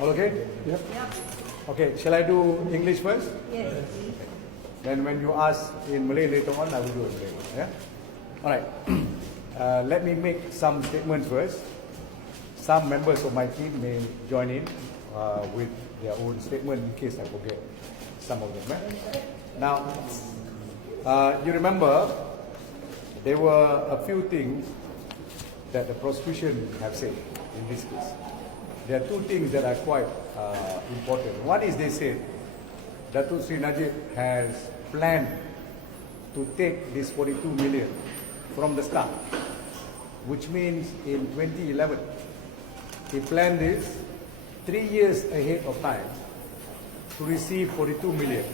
All okay? Yep. Okay, shall I do English first? Yes. Then when you ask in Malay later on, I will do it in Malay. Yeah? All right. Let me make some statements first. Some members of my team may join in with their own statement in case I forget some of them. Eh? Now, you remember there were a few things that the prosecution have said in this case. There are two things that are quite important. One is they said Datuk Sri Najib has planned to take this 42 million from the start, which means in 2011 he planned this 3 years ahead of time to receive 42 million.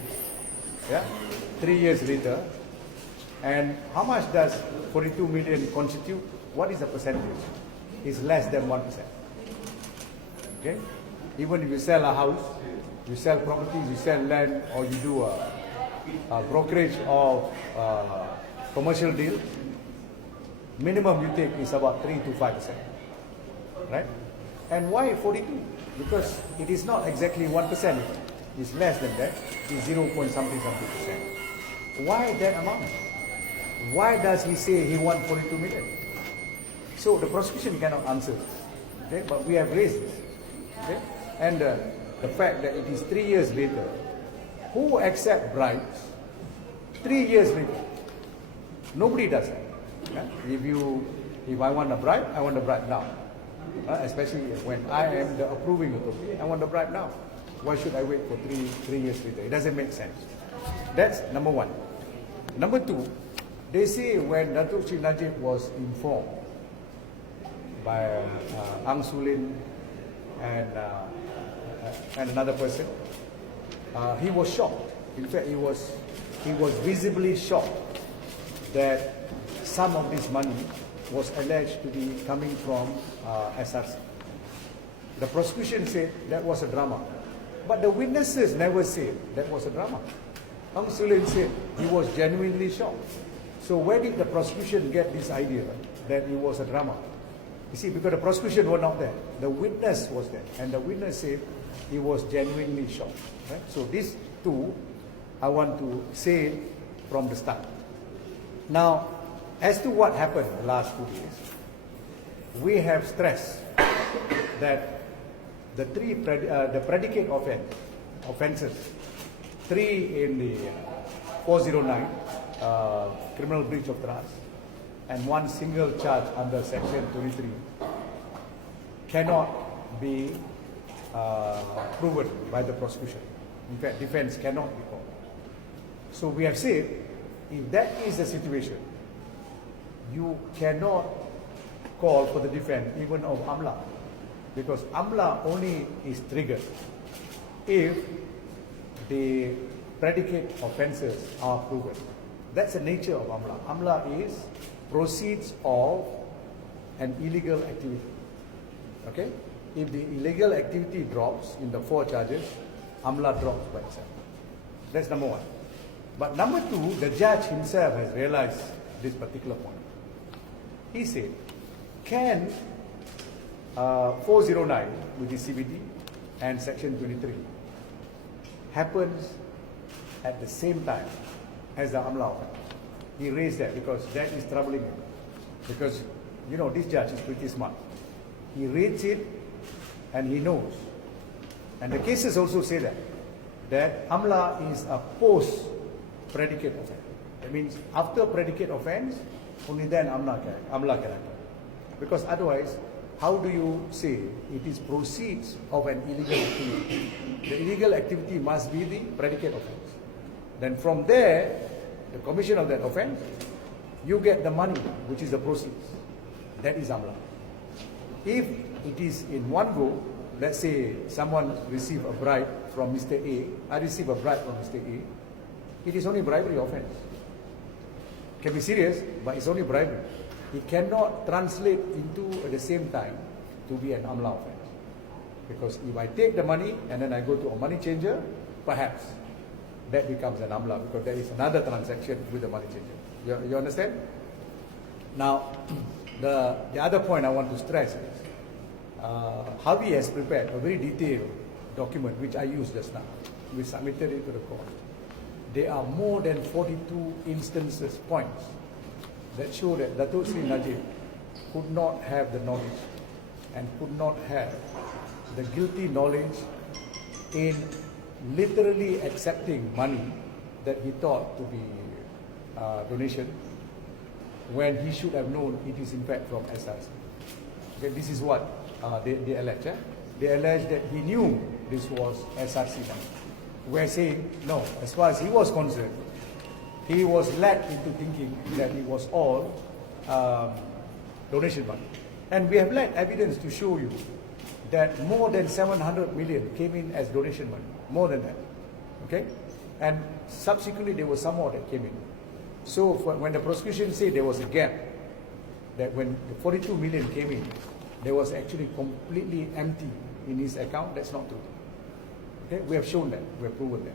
Yeah, 3 years later. And how much does 42 million constitute? What is the percentage? It's less than 1%. Okay? Even if you sell a house, you sell properties, you sell land, or you do a brokerage of commercial deal, minimum you take is about 3 to 5%. Right? And why 42? Because it is not exactly 1%. It's less than that. It's 0 point something percent. Why that amount? Why does he say he wants 42 million? So the prosecution cannot answer this. Okay? But we have raised this. Okay? And the fact that it is 3 years later, who accept bribes 3 years later? Nobody does that. Yeah? If I want a bribe, I want a bribe now. Especially when I am the approving authority, I want a bribe now. Why should I wait for three years later? It doesn't make sense. That's number one. Number two, they say when Datuk Sri Najib was informed by Ang Sulin and another person, he was shocked. In fact, he was visibly shocked that some of this money was alleged to be coming from SRC. The prosecution said that was a drama. But the witnesses never said that was a drama. Ang Sulin said he was genuinely shocked. So where did the prosecution get this idea that it was a drama? You see, because the prosecution were not there. The witness was there. And the witness said he was genuinely shocked. Right? So these two, I want to say from the start. Now, as to what happened the last 2 days, we have stressed that the predicate offences, 3 in the 409, criminal breach of trust, and 1 single charge under section 23, cannot be proven by the prosecution. In fact, defense cannot be called. So we have said, if that is the situation, you cannot call for the defense even of AMLA, because AMLA only is triggered if the predicate offences are proven. That's the nature of AMLA. AMLA is proceeds of an illegal activity. Okay? If the illegal activity drops in the 4 charges, AMLA drops by itself. That's number one. But number two, the judge himself has realized this particular point. He said, can 409, which is CBD, and section 23 happens at the same time as the AMLA offense? He raised that because that is troubling him. Because, you know, this judge is pretty smart. He reads it and he knows. And the cases also say that AMLA is a post-predicate offense. That means after predicate offense, only then AMLA can happen. Because otherwise, how do you say it is proceeds of an illegal activity? The illegal activity must be the predicate offense. Then from there, the commission of that offense, you get the money, which is the proceeds. That is AMLA. If it is in one go, let's say someone receive a bribe from Mr. A, I receive a bribe from Mr. A, it is only bribery offense. Can be serious, but it's only bribery. It cannot translate into at the same time to be an AMLA offense. Because if I take the money and then I go to a money changer, perhaps that becomes an AMLA because there is another transaction with the money changer. You understand? Now, the other point I want to stress is Shafee has prepared a very detailed document, which I used just now. We submitted it to the court. There are more than 42 instances, points, that show that Datuk Sri Najib could not have the knowledge and could not have the guilty knowledge in literally accepting money that he thought to be donation, when he should have known it is in fact from SRC. Okay, this is what they allege. They allege that he knew this was SRC money. We're saying, no, as far as he was concerned, he was led into thinking that it was all donation money. And we have led evidence to show you that more than 700 million came in as donation money, more than that. Okay? And subsequently there was some more that came in. So when the prosecution said there was a gap, that when the 42 million came in, there was actually completely empty in his account, that's not true. Okay? We have shown that, we have proven that.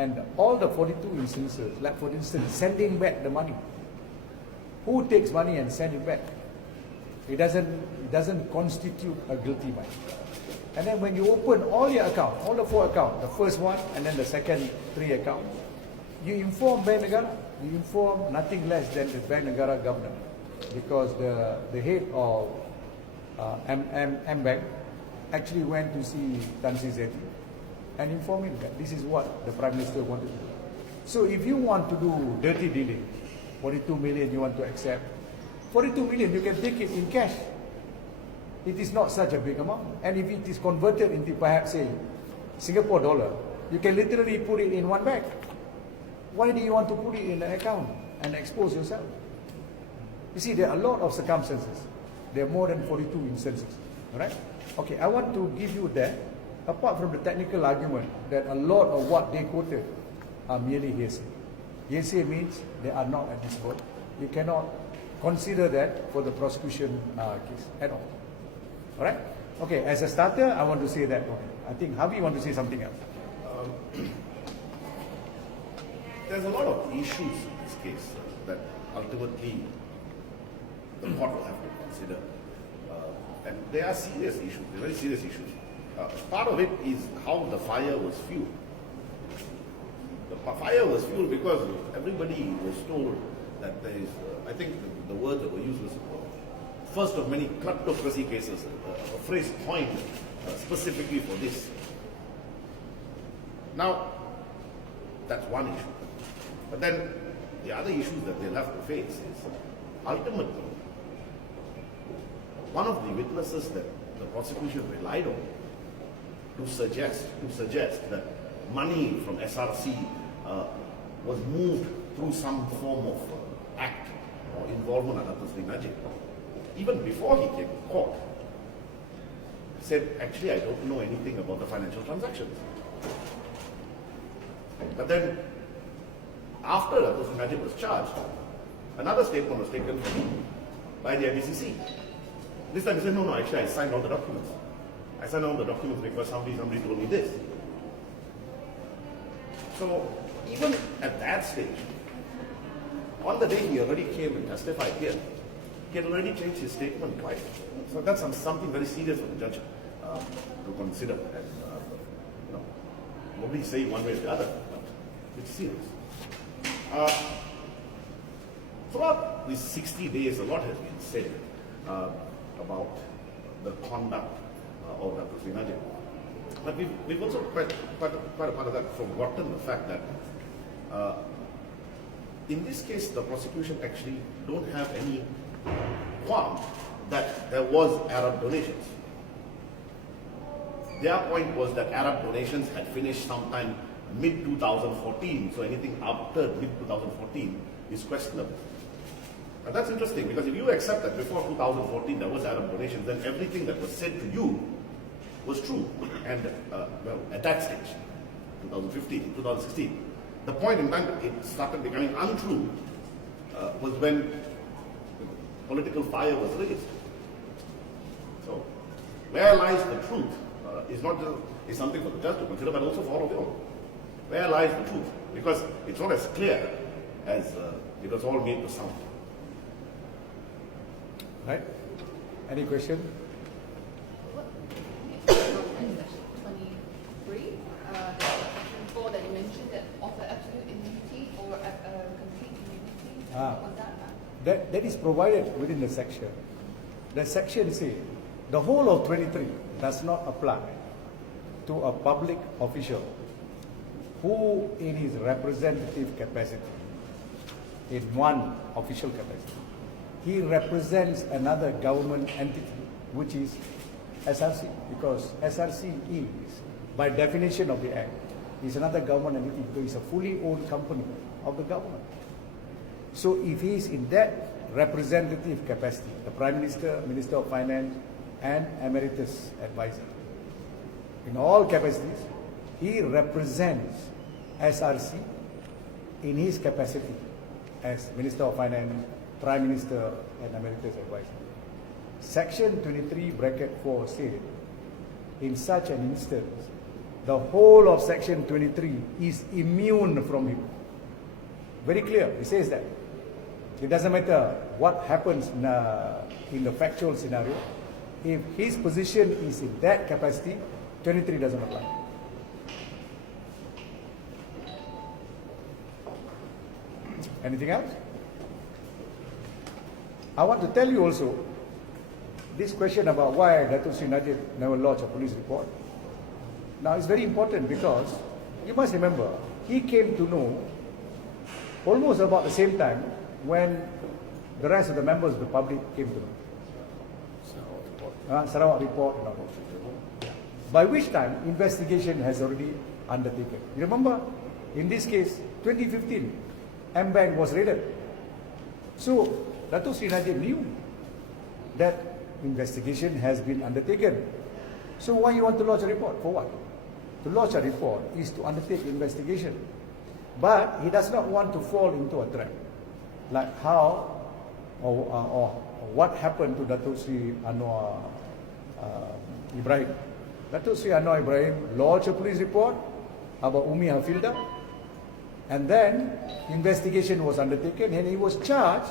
And all the 42 instances, like for instance, sending back the money. Who takes money and send it back? It doesn't constitute a guilty mind. And then when you open all your accounts, all the 4 accounts, the first one and then the second 3 accounts, you inform Bank Negara, you inform nothing less than the Bank Negara governor, because the head of M-Bank actually went to see Tan Sri Zeti and informed him that this is what the Prime Minister wanted to do. So if you want to do dirty dealing, 42 million you want to accept, 42 million you can take it in cash. It is not such a big amount. And if it is converted into perhaps say Singapore dollar, you can literally put it in one bag. Why do you want to put it in an account and expose yourself? You see, there are a lot of circumstances. There are more than 42 instances. Alright? Okay, I want to give you that, apart from the technical argument that a lot of what they quoted are merely hearsay. Hearsay means they are not admissible. You cannot consider that for the prosecution case at all. Alright? Okay, as a starter, I want to say that. I think Shafee want to say something else. There's a lot of issues in this case that ultimately the court will have to consider. And they are serious issues, they're very serious issues. Part of it is how the fire was fueled. The fire was fueled because everybody was told that there is, I think the word that were used was first of many kleptocracy cases, a phrase coined specifically for this. Now, that's one issue. But then the other issues that they'll have to face is ultimately one of the witnesses that the prosecution relied on to suggest that money from SRC was moved through some form of act or involvement under Datuk Sri Najib. Even before he came to court, said, actually I don't know anything about the financial transactions. But then, after Datuk Sri Najib was charged, another statement was taken from him by the IBCC. This time he said, no, actually I signed all the documents. I signed all the documents because somebody told me this. So, even at that stage, on the day he already came and testified here, he had already changed his statement twice. So that's something very serious for the judge to consider. And, nobody's saying one way or the other, but it's serious. Throughout these 60 days, a lot has been said about the conduct of Datuk Sri Najib. But we've also, quite a part of that, forgotten the fact that in this case, the prosecution actually don't have any qualm that there was Arab donations. Their point was that Arab donations had finished sometime mid-2014, so anything after mid-2014 is questionable. And that's interesting, because if you accept that before 2014 there was Arab donations, then everything that was said to you was true. And well, at that stage, 2015, 2016, the point in time that it started becoming untrue was when political fire was raised. So, where lies the truth is not just is something for the judge to consider, but also for all of you. Where lies the truth? Because it's not as clear as it was all made to sound. Right? Any question? What That is provided within the section. The section says the whole of 23 does not apply to a public official who in his representative capacity, in one official capacity, he represents another government entity, which is SRC, because SRC is, by definition of the Act, is another government entity because it's a fully owned company of the government. So if he is in that representative capacity, the Prime Minister, Minister of Finance, and Emeritus Advisor, in all capacities, he represents SRC in his capacity as Minister of Finance, Prime Minister, and Emeritus Advisor. Section 23(4) said, in such an instance, the whole of Section 23 is immune from him. Very clear, it says that. It doesn't matter what happens in the factual scenario. If his position is in that capacity, 23 doesn't apply. Anything else? I want to tell you also, this question about why Datuk Sri Najib never lodged a police report. Now it's very important because you must remember, he came to know almost about the same time when the rest of the members of the public came to know. Sarawak report and all that. By which time investigation has already undertaken. You remember, in this case, 2015, M-Bank was raided. So Datuk Sri Najib knew that investigation has been undertaken. So why you want to lodge a report? For what? To lodge a report is to undertake investigation. But he does not want to fall into a trap. Like how or what happened to Datuk Sri Anwar Ibrahim. Datuk Sri Anwar Ibrahim lodged a police report about Umi Hafilda, and then investigation was undertaken and he was charged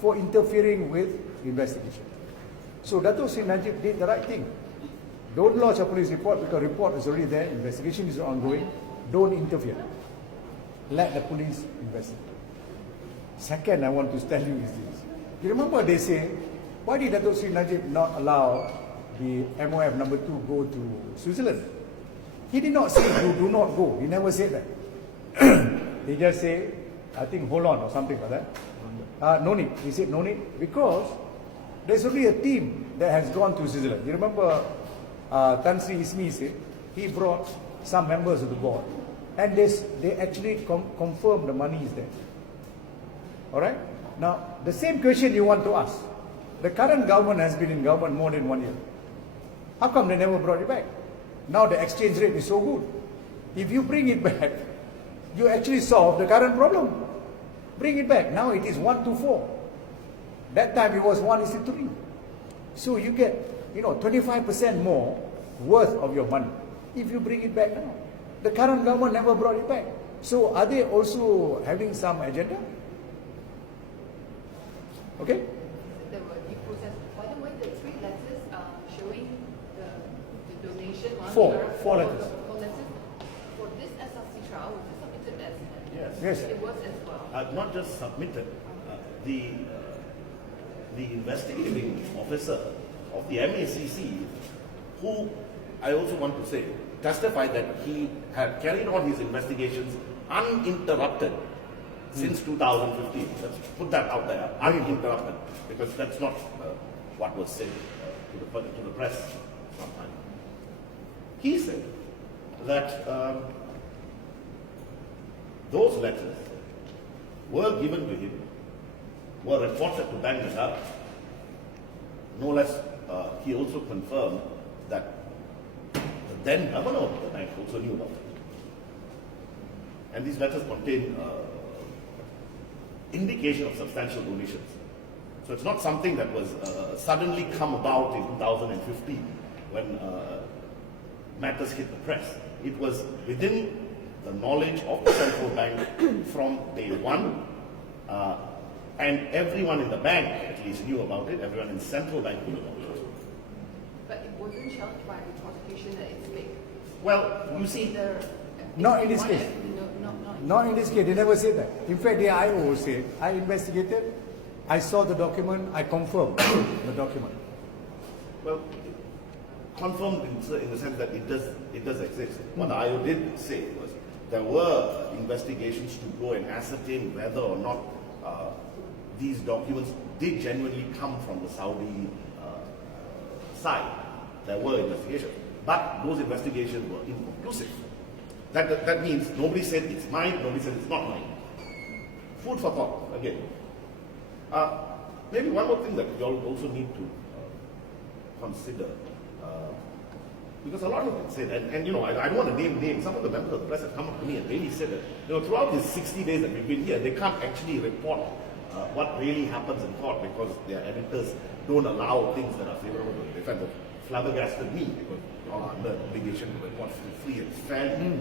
for interfering with investigation. So Datuk Sri Najib did the right thing. Don't lodge a police report because report is already there, investigation is ongoing. Don't interfere. Let the police investigate. Second, I want to tell you is this. You remember they say, why did Datuk Sri Najib not allow the MOF number 2 go to Switzerland? He did not say you do not go. He never said that. He just say, I think hold on or something like that. No need. He said no need because there's only a team that has gone to Switzerland. You remember Tan Sri Ismi said he brought some members of the board and they actually confirmed the money is there. Alright? Now, the same question you want to ask. The current government has been in government more than 1 year. How come they never brought it back? Now the exchange rate is so good. If you bring it back, you actually solve the current problem. Bring it back. Now it is 1:4. That time it was 1:3. So you get, 25% more worth of your money if you bring it back now. The current government never brought it back. So are they also having some agenda? Okay? There were due process. By the way, the 3 letters showing the donation. Four letters. 4 letters. For this SRC trial, was it submitted as? Yes. It was as well. Not just submitted. The investigating officer of the MACC, who I also want to say, testified that he had carried on his investigations uninterrupted since 2015. Let's put that out there, uninterrupted, because that's not what was said to the press sometime. He said that those letters were given to him, were reported to Bank Negara. No less, he also confirmed that the then governor of the bank also knew about it. And these letters contain indication of substantial donations. So it's not something that was suddenly come about in 2015 when matters hit the press. It was within the knowledge of the central bank from day one, and everyone in the bank at least knew about it, everyone in central bank knew about it. But it wasn't challenged by the prosecution that it's fake. Well, you see, Not in this case. Not in Not in this case, they never said that. In fact, the IO said, I investigated, I saw the document, I confirmed the document. Well, confirmed in the sense that it does exist. What the IO did say was there were investigations to go and ascertain whether or not these documents did genuinely come from the Saudi side. There were investigations, but those investigations were inconclusive. That means nobody said it's mine, nobody said it's not mine. Food for thought, again. Maybe one more thing that you all also need to consider, because a lot of them said, and you know, I don't want to name names, some of the members of the press have come up to me and really said that, you know, throughout these 60 days that we've been here, they can't actually report what really happens in court because their editors don't allow things that are favorable to the defense. It flabbergasted me because we are under obligation to report free and fairly.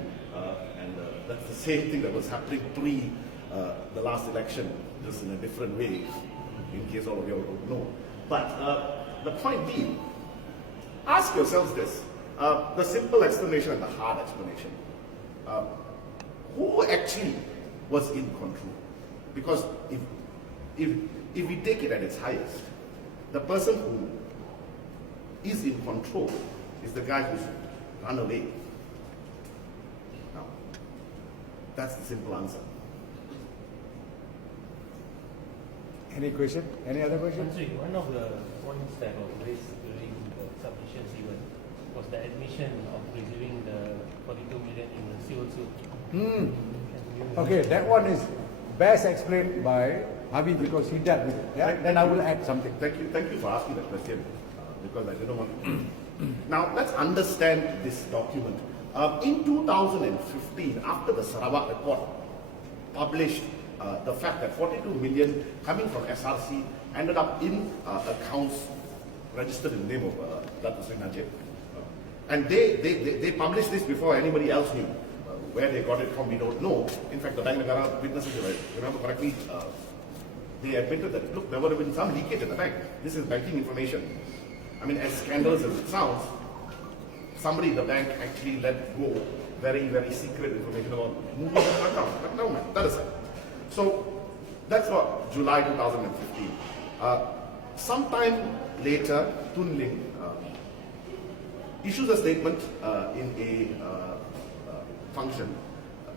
And that's the same thing that was happening pre the last election, just in a different way, in case all of you all don't know. But the point being, ask yourselves this, the simple explanation and the hard explanation. Who actually was in control? Because if we take it at its highest, the person who is in control is the guy who's run away. Now, that's the simple answer. Any question? Any other question? One of the points that was raised during the submissions even was the admission of receiving the 42 million in the civil suit. Okay, that one is best explained by Habib because he dealt with it. Yeah? Then I will add something. Thank you for asking that question, because I didn't want to. Now, let's understand this document. In 2015, after the Sarawak report published the fact that 42 million coming from SRC ended up in accounts registered in the name of Najib. And they published this before anybody else knew. Where they got it from, we don't know. In fact, the Bank Negara witnesses, if I remember correctly, they admitted that, look, there would have been some leakage at the bank. This is banking information. I mean, as scandalous as it sounds, somebody in the bank actually let go very, very secret information about moving the account. But no, man, that aside. So that's what July 2015. Sometime later, Tun Ling issues a statement in a function,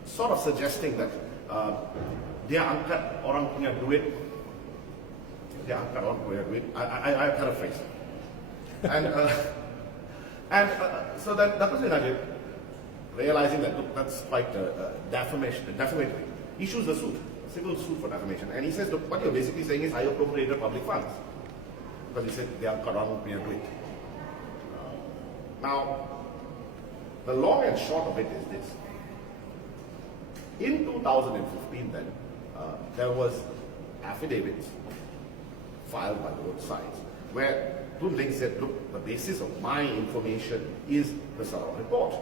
sort of suggesting that dia angkat orang punya duit, I paraphrase. And so that Datuk Najib, realizing that, look, that's quite defamatory, issues a suit, a civil suit for defamation. And he says, look, what you're basically saying is I appropriated public funds. Because he said, they are orang punya duit. Now, the long and short of it is this. In 2015 then, there was affidavits filed by both sides where Tun Ling said, look, the basis of my information is the Sarawak report.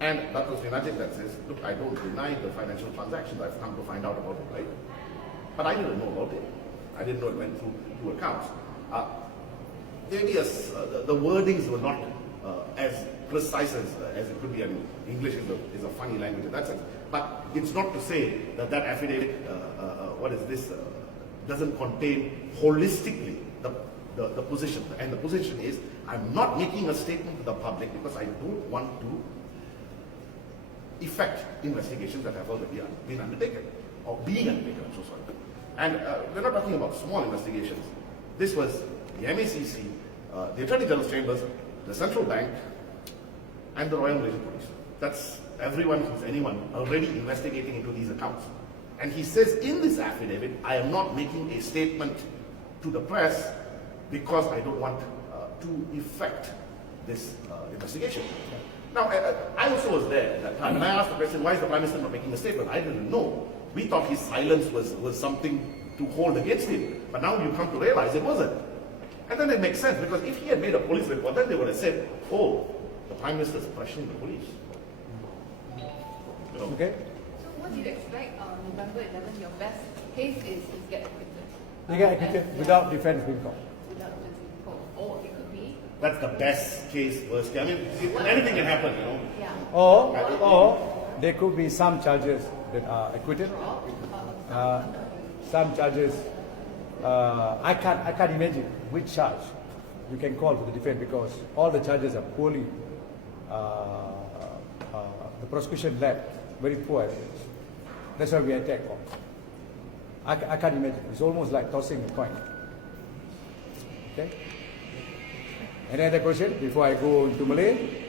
And that was Najib that says, look, I don't deny the financial transactions, I've come to find out about it, right? But I didn't know about it. I didn't know it went through two accounts. Maybe the wordings were not as precise as it could be. I mean, English is a funny language in that sense. But it's not to say that that affidavit, doesn't contain holistically the position. And the position is, I'm not making a statement to the public because I don't want to effect investigations that have already been undertaken, or being undertaken, I'm so sorry. And we're not talking about small investigations. This was the MACC, the Attorney General's Chambers, the Central Bank, and the Royal Malaysian Police. That's everyone who's anyone already investigating into these accounts. And he says in this affidavit, I am not making a statement to the press because I don't want to effect this investigation. Now, I also was there at that time, and I asked the question, why is the Prime Minister not making a statement? I didn't know. We thought his silence was something to hold against him. But now you come to realize it wasn't. And then it makes sense, because if he had made a police report, then they would have said, oh, the Prime Minister is pressuring the police. You know? Okay? So what do you expect on November 11? Your best case is get acquitted. They get acquitted without defense being called. Without defense being called. Or it could be. That's the best case, worst case. I mean, anything can happen, you know. Yeah. Or there could be some charges that are acquitted. Some charges, I can't imagine which charge you can call for the defense because all the charges are poorly, the prosecution led very poor evidence. That's why we attack on. I can't imagine. It's almost like tossing a coin. Okay? Any other question before I go into Malay?